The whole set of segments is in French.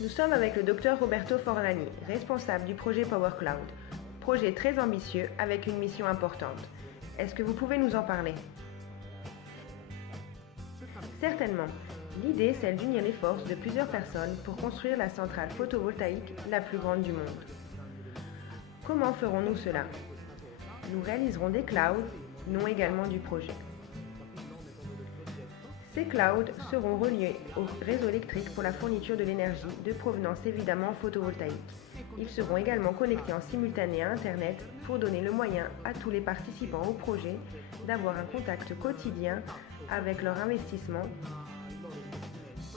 Nous sommes avec le Dr Roberto Forlani, responsable du projet Power Cloud. Projet très ambitieux avec une mission importante. Est-ce que vous pouvez nous en parler? Certainement. L'idée, c'est d'unir les forces de plusieurs personnes pour construire la centrale photovoltaïque la plus grande du monde. Comment ferons-nous cela? Nous réaliserons des clouds, nom également du projet. Ces clouds seront reliés au réseau électrique pour la fourniture de l'énergie de provenance évidemment photovoltaïque. Ils seront également connectés en simultané à Internet pour donner le moyen à tous les participants au projet d'avoir un contact quotidien avec leur investissement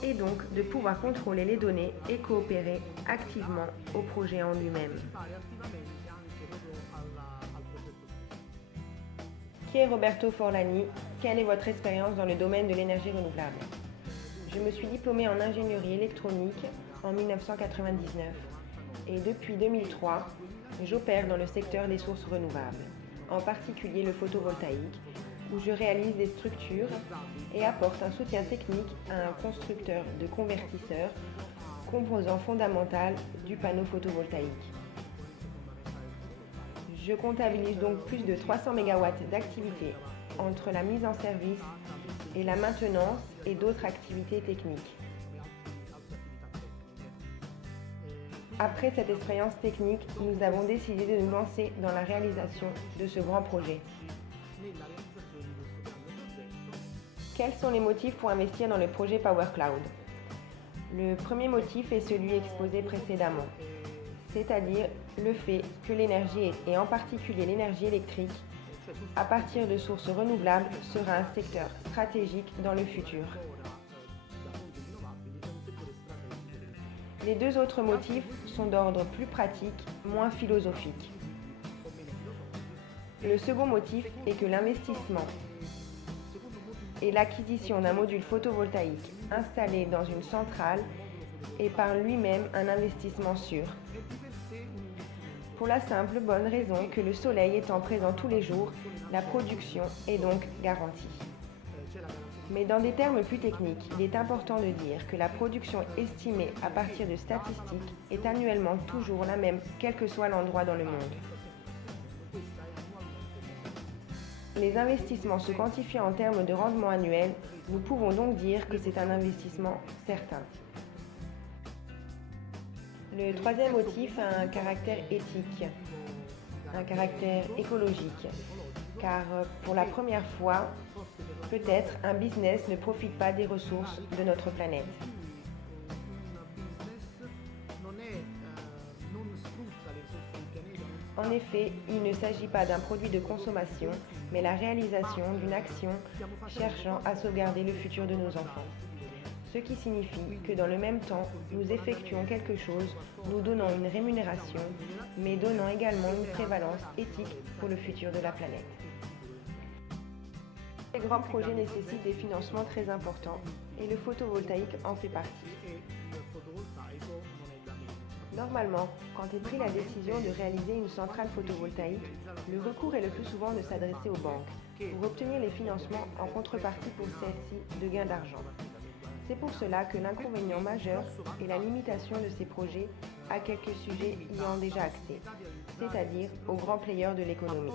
et donc de pouvoir contrôler les données et coopérer activement au projet en lui-même. Qui est Roberto Forlani? Quelle est votre expérience dans le domaine de l'énergie renouvelable? Je me suis diplômée en ingénierie électronique en 1999 et depuis 2003, j'opère dans le secteur des sources renouvelables, en particulier le photovoltaïque, où je réalise des structures et apporte un soutien technique à un constructeur de convertisseurs, composant fondamental du panneau photovoltaïque. Je comptabilise donc plus de 300 MW d'activité entre la mise en service et la maintenance et d'autres activités techniques. Après cette expérience technique, nous avons décidé de nous lancer dans la réalisation de ce grand projet. Quels sont les motifs pour investir dans le projet Power Cloud? Le premier motif est celui exposé précédemment, c'est-à-dire le fait que l'énergie, et en particulier l'énergie électrique, à partir de sources renouvelables, sera un secteur stratégique dans le futur. Les deux autres motifs sont d'ordre plus pratique, moins philosophique. Le second motif est que l'investissement et l'acquisition d'un module photovoltaïque installé dans une centrale est par lui-même un investissement sûr. Pour la simple bonne raison que le soleil étant présent tous les jours, la production est donc garantie. Mais dans des termes plus techniques, il est important de dire que la production estimée à partir de statistiques est annuellement toujours la même, quel que soit l'endroit dans le monde. Les investissements se quantifiant en termes de rendement annuel, nous pouvons donc dire que c'est un investissement certain. Le troisième motif a un caractère éthique, un caractère écologique, car pour la première fois, peut-être un business ne profite pas des ressources de notre planète. En effet, il ne s'agit pas d'un produit de consommation, mais la réalisation d'une action cherchant à sauvegarder le futur de nos enfants. Ce qui signifie que dans le même temps, nous effectuons quelque chose, nous donnons une rémunération, mais donnant également une prévalence éthique pour le futur de la planète. Ces grands projets nécessitent des financements très importants et le photovoltaïque en fait partie. Normalement, quand est prise la décision de réaliser une centrale photovoltaïque, le recours est le plus souvent de s'adresser aux banques pour obtenir les financements en contrepartie pour celles-ci de gains d'argent. C'est pour cela que l'inconvénient majeur est la limitation de ces projets à quelques sujets y ont déjà accès, c'est-à-dire aux grands players de l'économie.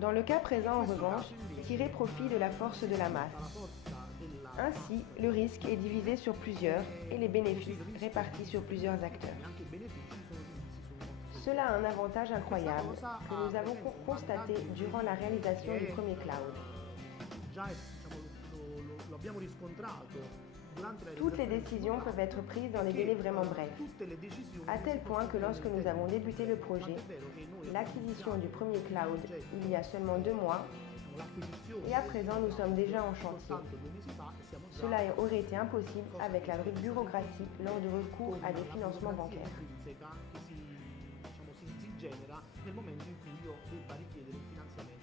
Dans le cas présent, en revanche, tirer profit de la force de la masse. Ainsi, le risque est divisé sur plusieurs et les bénéfices répartis sur plusieurs acteurs. Cela a un avantage incroyable que nous avons constaté durant la réalisation du premier cloud. Toutes les décisions peuvent être prises dans des délais vraiment brefs, à tel point que lorsque nous avons débuté le projet, l'acquisition du premier cloud il y a seulement 2 mois, et à présent nous sommes déjà en chantier. Cela aurait été impossible avec la bureaucratie lors du recours à des financements bancaires. Genera nel momento in cui io debba richiedere un finanziamento